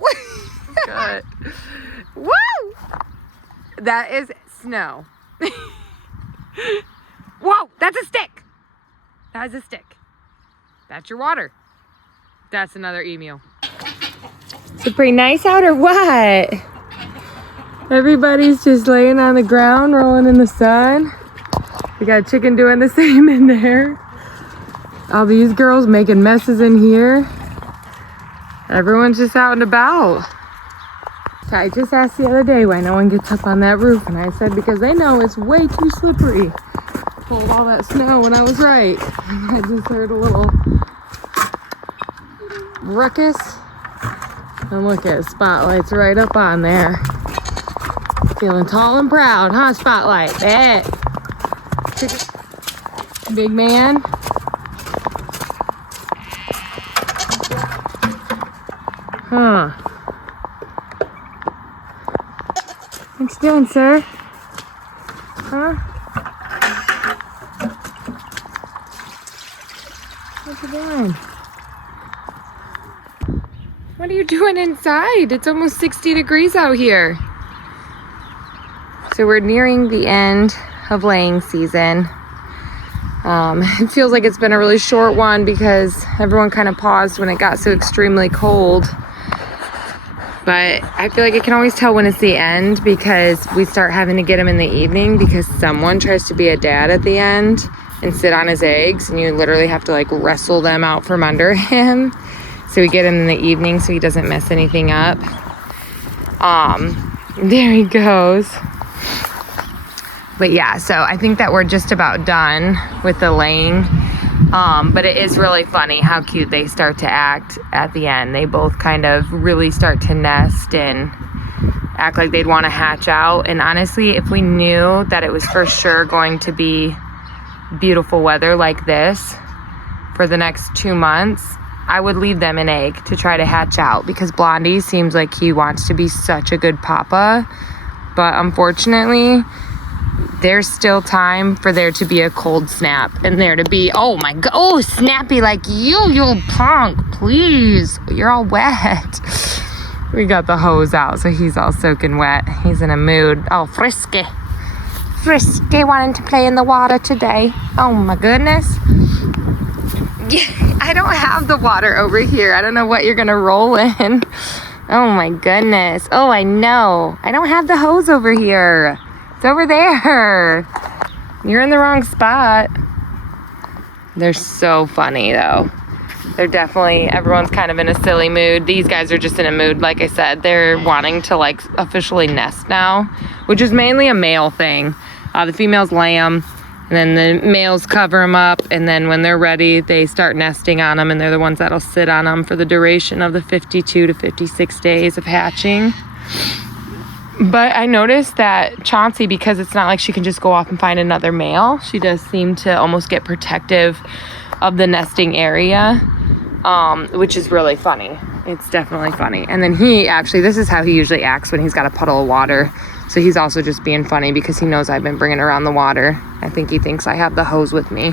Whoa! Good. Woo! That is snow. Whoa, that's a stick. That is a stick. That's your water. That's another emu. Is it pretty nice out or what? Everybody's just laying on the ground, rolling in the sun. We got a chicken doing the same in there. All these girls making messes in here. Everyone's just out and about. I just asked the other day why no one gets up on that roof, and I said because they know it's way too slippery. Pulled all that snow when I was right. I just heard a little ruckus. And look at Spotlight's right up on there. Feeling tall and proud, huh, Spotlight? Bet. Big man. Huh. What you doing, sir? Huh? What you doing? What are you doing inside? It's almost 60 degrees out here. So we're nearing the end of laying season. It feels like it's been a really short one because everyone kind of paused when it got so extremely cold. But I feel like I can always tell when it's the end because we start having to get them in the evening because someone tries to be a dad at the end and sit on his eggs, and you literally have to like wrestle them out from under him. So we get him in the evening so he doesn't mess anything up. There he goes. But yeah, so I think that we're just about done with the laying. But it is really funny how cute they start to act at the end. They both kind of really start to nest and act like they'd want to hatch out. And honestly, if we knew that it was for sure going to be beautiful weather like this for the next 2 months, I would leave them an egg to try to hatch out because Blondie seems like he wants to be such a good papa. But unfortunately, there's still time for there to be a cold snap and there to be, oh my god, oh, Snappy, like you punk, please, you're all wet. We got the hose out, so he's all soaking wet. He's in a mood. Oh, Frisky wanting to play in the water today. Oh my goodness. I don't have the water over here. I don't know what you're gonna roll in. Oh my goodness. Oh, I know. I don't have the hose over here. It's over there. You're in the wrong spot. They're so funny though. They're definitely, everyone's kind of in a silly mood. These guys are just in a mood, like I said. They're wanting to like officially nest now, which is mainly a male thing. The females lay them, and then the males cover them up, and then when they're ready, they start nesting on them, and they're the ones that'll sit on them for the duration of the 52 to 56 days of hatching. But I noticed that Chauncey, because it's not like she can just go off and find another male, she does seem to almost get protective of the nesting area, which is really funny. It's definitely funny. And then he actually, this is how he usually acts when he's got a puddle of water. So he's also just being funny because he knows I've been bringing around the water. I think he thinks I have the hose with me.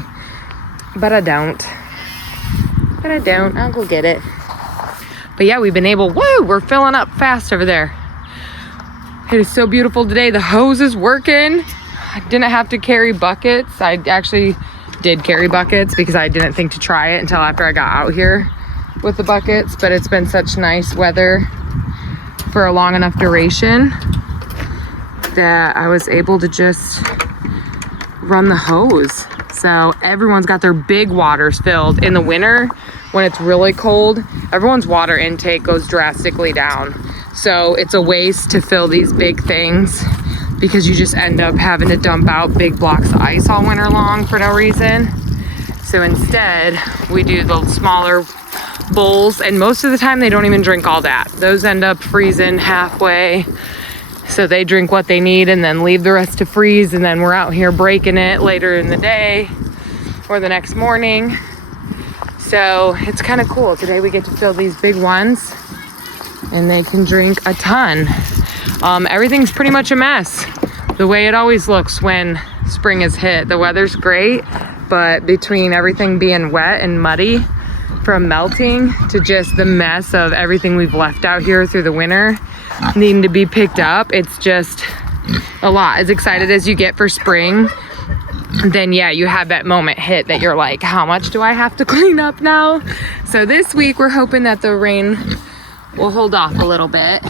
But I don't. I'll go get it. But yeah, we've been able, woo, we're filling up fast over there. It is so beautiful today. The hose is working. I didn't have to carry buckets. I actually did carry buckets because I didn't think to try it until after I got out here with the buckets. But it's been such nice weather for a long enough duration that I was able to just run the hose. So everyone's got their big waters filled. In the winter, when it's really cold, everyone's water intake goes drastically down. So it's a waste to fill these big things because you just end up having to dump out big blocks of ice all winter long for no reason. So instead, we do the smaller bowls, and most of the time they don't even drink all that. Those end up freezing halfway. So they drink what they need and then leave the rest to freeze, and then we're out here breaking it later in the day or the next morning. So it's kind of cool. Today we get to fill these big ones and they can drink a ton. Everything's pretty much a mess, the way it always looks when spring is hit. The weather's great, but between everything being wet and muddy, from melting to just the mess of everything we've left out here through the winter needing to be picked up. It's just a lot. As excited as you get for spring, then yeah, you have that moment hit that you're like, how much do I have to clean up now? So this week we're hoping that the rain will hold off a little bit.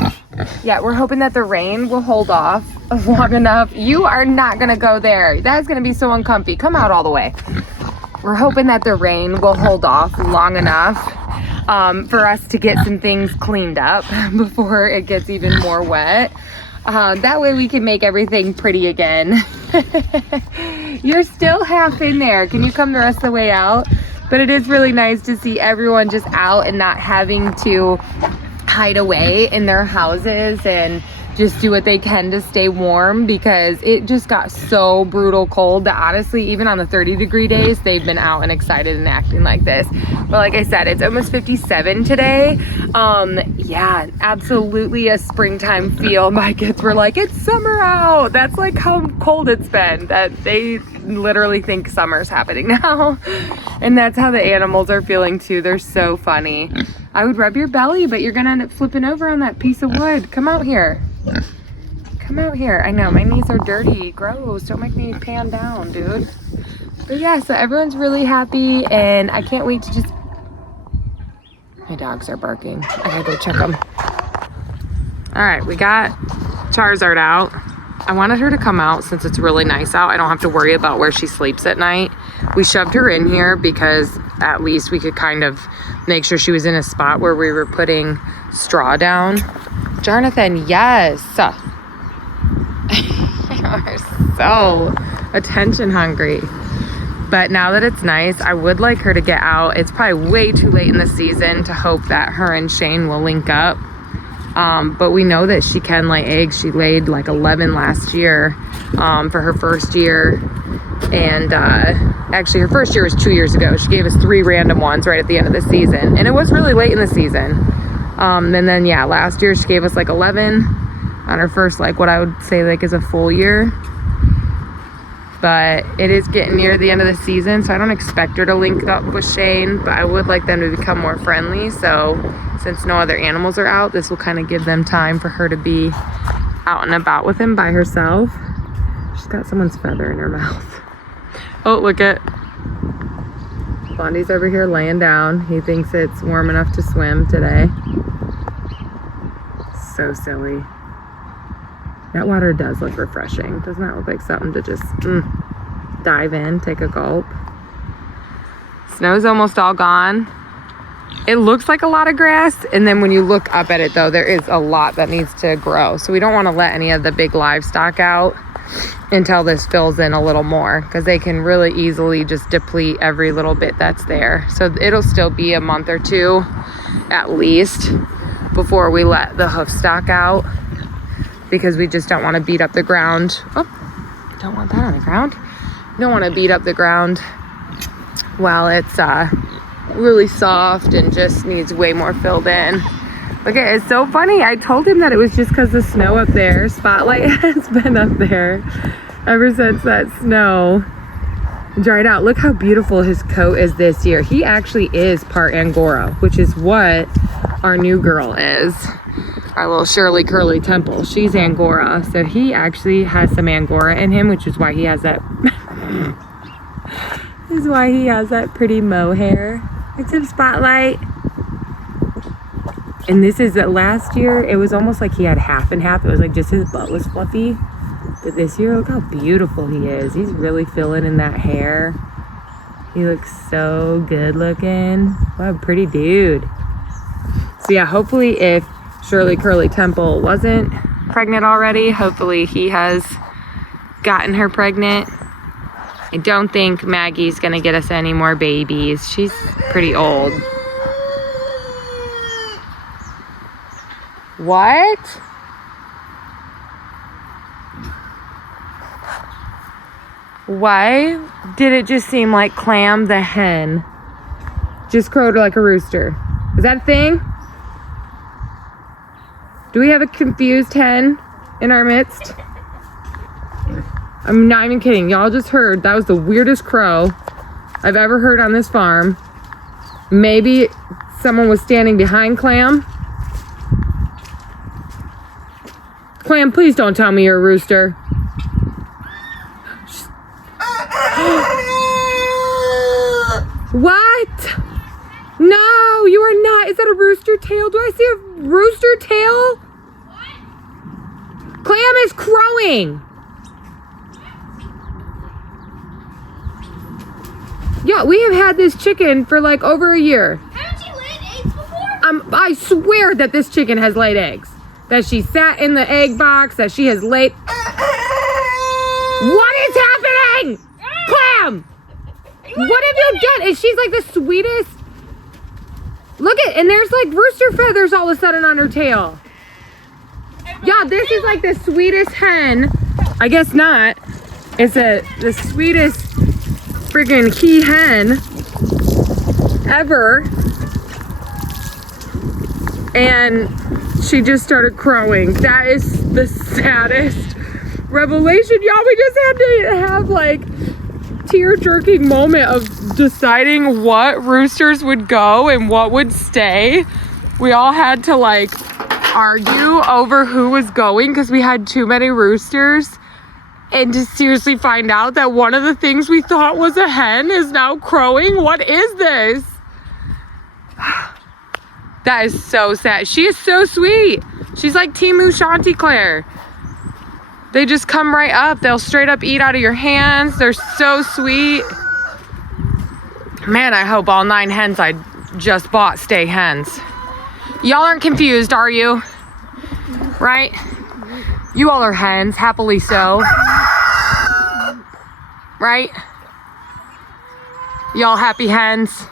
Yeah, we're hoping that the rain will hold off long enough. You are not gonna go there. That's gonna be so uncomfy. Come out all the way. We're hoping that the rain will hold off long enough for us to get some things cleaned up before it gets even more wet. That way we can make everything pretty again. You're still half in there. Can you come the rest of the way out? But it is really nice to see everyone just out and not having to hide away in their houses and just do what they can to stay warm, because it just got so brutal cold that honestly, even on the 30-degree days, they've been out and excited and acting like this. But like I said, it's almost 57 today. Yeah, absolutely a springtime feel. My kids were like, it's summer out. That's like how cold it's been, that they literally think summer's happening now. And that's how the animals are feeling too. They're so funny. I would rub your belly, but you're gonna end up flipping over on that piece of wood. Come out here. Come out here. I know, my knees are dirty. Gross. Don't make me pan down, dude. But yeah, so everyone's really happy, and I can't wait to just... My dogs are barking. I gotta go check them. All right, we got Charizard out. I wanted her to come out since it's really nice out. I don't have to worry about where she sleeps at night. We shoved her in here because at least we could kind of make sure she was in a spot where we were putting straw down. Jonathan, yes. You are so attention hungry. But now that it's nice, I would like her to get out. It's probably way too late in the season to hope that her and Shane will link up. But we know that she can lay eggs. She laid like 11 last year for her first year. And actually her first year was 2 years ago. She gave us 3 random ones right at the end of the season. And it was really late in the season. And then yeah, last year she gave us like 11 on her first, like what I would say like is a full year. But it is getting near the end of the season, so I don't expect her to link up with Shane, but I would like them to become more friendly. So since no other animals are out, this will kind of give them time for her to be out and about with him by herself. She's got someone's feather in her mouth. Oh, look at Blondie's over here laying down. He thinks it's warm enough to swim today. So silly. That water does look refreshing. Doesn't that look like something to just dive in, take a gulp? Snow's almost all gone. It looks like a lot of grass, and then when you look up at it though, there is a lot that needs to grow. So we don't want to let any of the big livestock out until this fills in a little more, because they can really easily just deplete every little bit that's there. So it'll still be a month or two at least before we let the hoof stock out, because we just don't want to beat up the ground. Oh, don't want that on the ground. Don't want to beat up the ground while it's really soft and just needs way more filled in. Okay, it's so funny. I told him that it was just because the snow up there. Spotlight has been up there ever since that snow dried out. Look how beautiful his coat is this year. He actually is part Angora, which is what our new girl is. Our little Shirley Curly Temple. She's Angora. So he actually has some Angora in him, which is why he has that pretty mohair. It's some Spotlight. And this is last year, it was almost like he had half and half. It was like just his butt was fluffy. But this year, look how beautiful he is. He's really filling in that hair. He looks so good looking. What a pretty dude. So yeah, hopefully if Shirley Curly Temple wasn't pregnant already, hopefully he has gotten her pregnant. I don't think Maggie's gonna get us any more babies. She's pretty old. What? Why did it just seem like Clam the hen just crowed like a rooster? Is that a thing? Do we have a confused hen in our midst? I'm not even kidding. Y'all just heard. That was the weirdest crow I've ever heard on this farm. Maybe someone was standing behind Clam. Clam, please don't tell me you're a rooster. What? No, you are not. Is that a rooster tail? Do I see a rooster tail? What? Clam is crowing. Yeah, we have had this chicken for like over a year. Haven't you laid eggs before? I swear that this chicken has laid eggs. That she sat in the egg box, that she has laid... What is happening? Clam! What have you done? And she's like the sweetest... Look at, and there's like rooster feathers all of a sudden on her tail. Yeah, this is like the sweetest hen. I guess not. It's the sweetest friggin' he hen ever. And she just started crowing. That is the saddest revelation. Y'all, we just had to have like tear-jerking moment of deciding what roosters would go and what would stay. We all had to like argue over who was going because we had too many roosters, and to seriously find out that one of the things we thought was a hen is now crowing. What is this? That is so sad. She is so sweet. She's like Timu Chanticleer. They just come right up. They'll straight up eat out of your hands. They're so sweet. Man, I hope all 9 hens I just bought stay hens. Y'all aren't confused, are you? Right? You all are hens, happily so. Right? Y'all happy hens?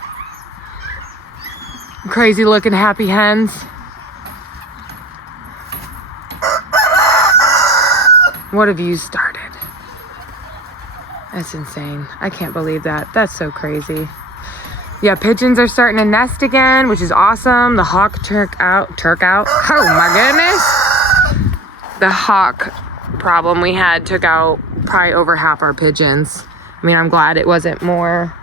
Crazy looking happy hens. What have you started? That's insane. I can't believe that. That's so crazy. Yeah, pigeons are starting to nest again, which is awesome. The hawk turk out. Oh my goodness. The hawk problem we had took out probably over half our pigeons. I mean, I'm glad it wasn't more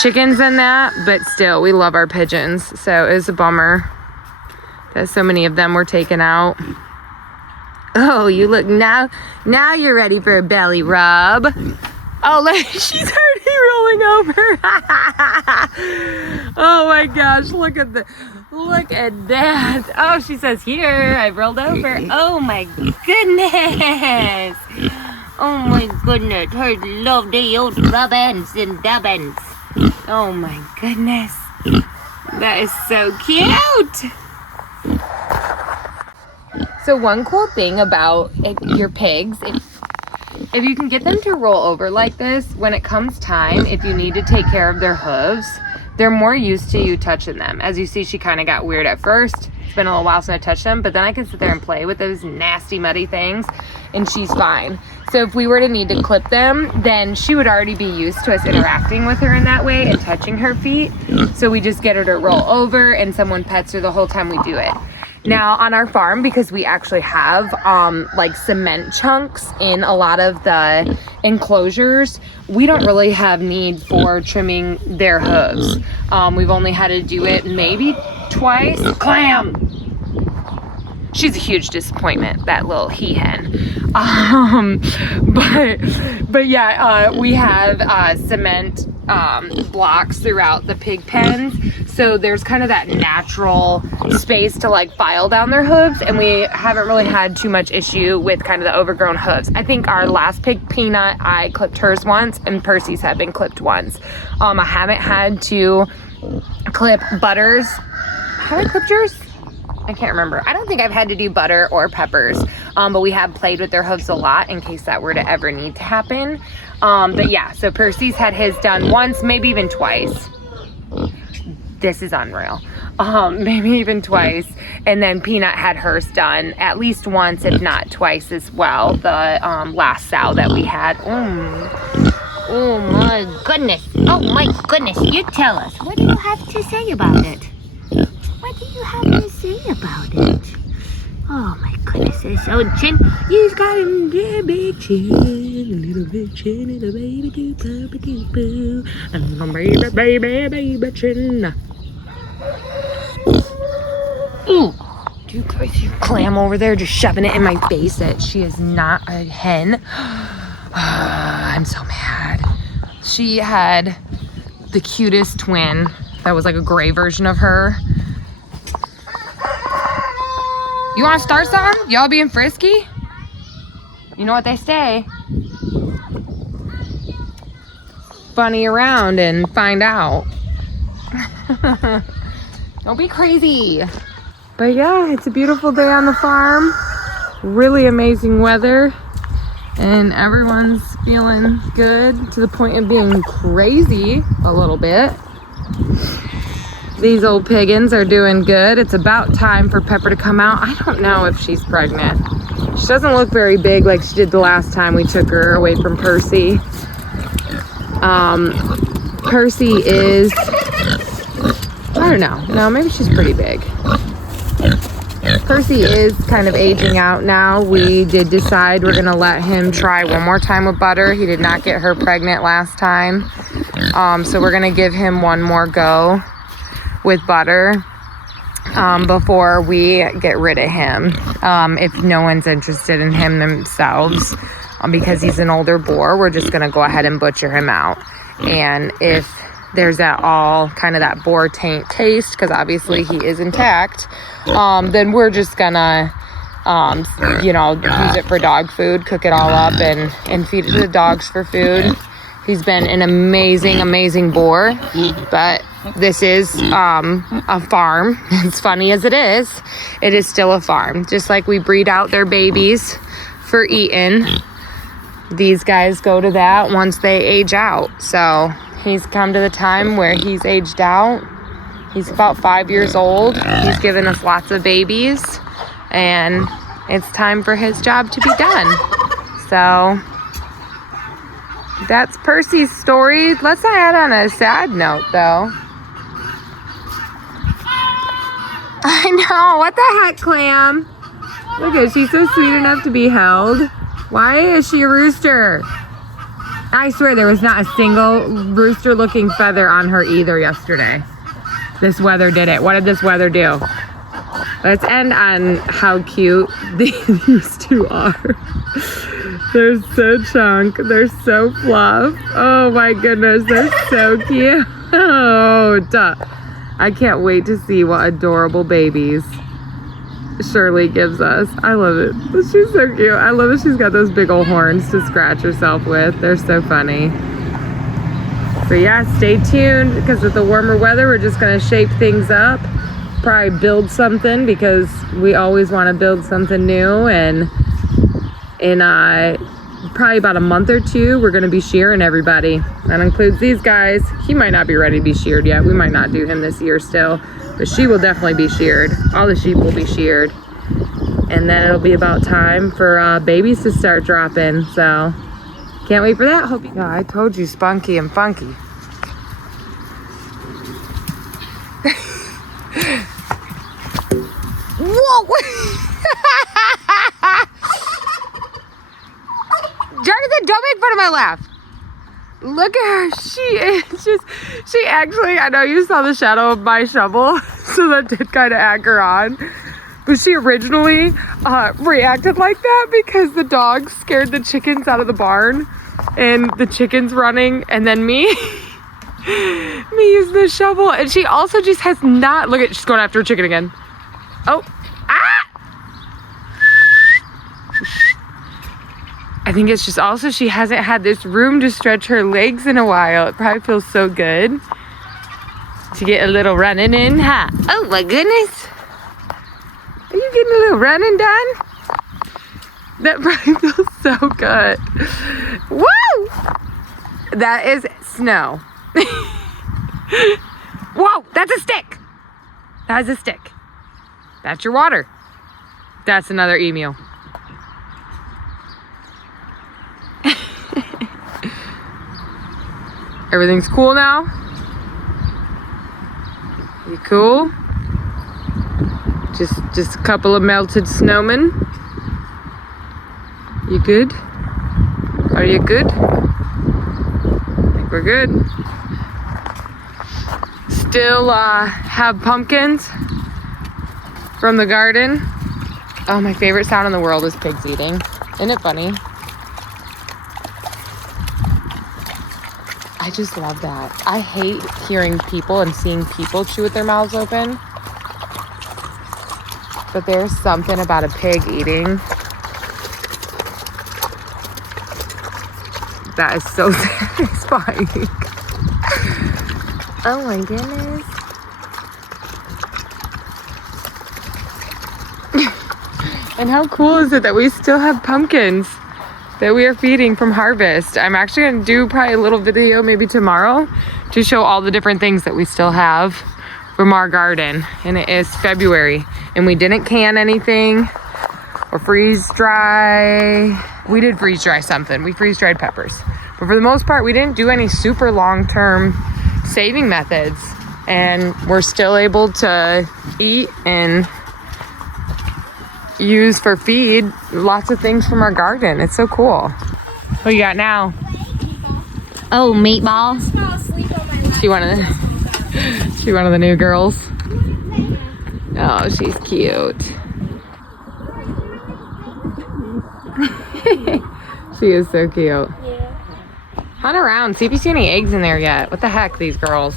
chickens than that, but still, we love our pigeons. So it was a bummer that so many of them were taken out. Oh, you look now you're ready for a belly rub. Oh, look, she's already rolling over. Oh my gosh, look at that. Oh, she says, here, I rolled over. Oh my goodness. Oh my goodness, her lovely old rubbins and dubbins. Oh my goodness. That is so cute. So one cool thing about your pigs, if you can get them to roll over like this, when it comes time, if you need to take care of their hooves, they're more used to you touching them. As you see, she kind of got weird at first. It's been a little while since I touched them, but then I can sit there and play with those nasty, muddy things, and she's fine. So if we were to need to clip them, then she would already be used to us interacting with her in that way and touching her feet. So we just get her to roll over, and someone pets her the whole time we do it. Now on our farm, because we actually have like cement chunks in a lot of the enclosures, we don't really have need for trimming their hooves. We've only had to do it maybe twice. Clam! She's a huge disappointment, that little he hen. But yeah, we have cement blocks throughout the pig pens, so there's kind of that natural space to like file down their hooves, and we haven't really had too much issue with kind of the overgrown hooves. I think our last pig, Peanut, I clipped hers once, and Percy's have been clipped once. I haven't had to clip Butters. Have I clipped yours? I can't remember. I don't think I've had to do Butter or Peppers, but we have played with their hooves a lot in case that were to ever need to happen. But yeah, so Percy's had his done once, maybe even twice. This is unreal. Maybe even twice. And then Peanut had hers done at least once, if not twice as well. The last sow that we had. Oh my goodness. Oh my goodness. You tell us. What do you have to say about it? What do you have to say about it? Oh my goodness, it's so chin. He's got a big chin, a little big chin, and a baby doo papa doo boo. And a baby chin. Ooh, do you guys see Clam over there just shoving it in my face that she is not a hen? I'm so mad. She had the cutest twin that was like a gray version of her. You want to start something? Y'all being frisky? You know what they say. Bunny around and find out. Don't be crazy. But yeah, it's a beautiful day on the farm. Really amazing weather. And everyone's feeling good to the point of being crazy a little bit. These old piggins are doing good. It's about time for Pepper to come out. I don't know if she's pregnant. She doesn't look very big like she did the last time we took her away from Percy. Percy is, I don't know. No, maybe she's pretty big. Percy is kind of aging out now. We did decide we're gonna let him try one more time with Butter. He did not get her pregnant last time. So we're gonna give him one more go with Butter before we get rid of him. If no one's interested in him themselves, because he's an older boar, we're just gonna go ahead and butcher him out. And if there's at all kind of that boar taint taste, because obviously he is intact, then we're just gonna use it for dog food, cook it all up and feed it to the dogs for food. He's been an amazing boar, but this is a farm. As funny as it is still a farm. Just like we breed out their babies for eating, these guys go to that once they age out. So he's come to the time where he's aged out. He's about 5 years old. He's given us lots of babies, and it's time for his job to be done. So that's Percy's story. Let's not add on a sad note, though. I know. What the heck, Clam? Look at, she's so sweet enough to be held. Why is she a rooster? I swear there was not a single rooster-looking feather on her either yesterday. This weather did it. What did this weather do? Let's end on how cute these two are. They're so chunk. They're so fluff. Oh my goodness, they're so cute. I can't wait to see what adorable babies Shirley gives us. I love it. She's so cute. I love that she's got those big old horns to scratch herself with. They're so funny. So yeah, stay tuned, because with the warmer weather, we're just going to shape things up. Probably build something, because we always want to build something new. And in probably about a month or two, we're going to be shearing everybody. That includes these guys. He might not be ready to be sheared yet. We might not do him this year still. But she will definitely be sheared. All the sheep will be sheared. And then it'll be about time for babies to start dropping. So can't wait for that. Hope you. Yeah, I told you, spunky and funky. Whoa! Jonathan, don't make fun of my laugh. Look at her. She actually, I know you saw the shadow of my shovel, so that did kind of egg her on. But she originally reacted like that because the dog scared the chickens out of the barn, and the chickens running, and then me using the shovel. And she also just has not, look at, she's going after a chicken again. Oh, I think it's just also she hasn't had this room to stretch her legs in a while. It probably feels so good to get a little running in, huh? Oh my goodness. Are you getting a little running done? That probably feels so good. Woo! That is snow. Whoa, that's a stick. That is a stick. That's your water. That's another emu. Everything's cool now? You cool? Just a couple of melted snowmen. You good? Are you good? I think we're good. Still have pumpkins from the garden. Oh, my favorite sound in the world is pigs eating. Isn't it funny? I just love that. I hate hearing people and seeing people chew with their mouths open. But there's something about a pig eating that is so satisfying. Oh my goodness. And how cool is it that we still have pumpkins that we are feeding from harvest? I'm actually going to do probably a little video maybe tomorrow to show all the different things that we still have from our garden. And it is February and we didn't can anything or freeze dry. We did freeze dry something. We freeze dried peppers. But for the most part, we didn't do any super long-term saving methods. And we're still able to eat and use for feed lots of things from our garden. It's so cool. What you got now? Oh, meatballs. She one of the new girls. Oh, she's cute. She is so cute. Yeah. Hunt around, see if you see any eggs in there yet. What the heck, these girls?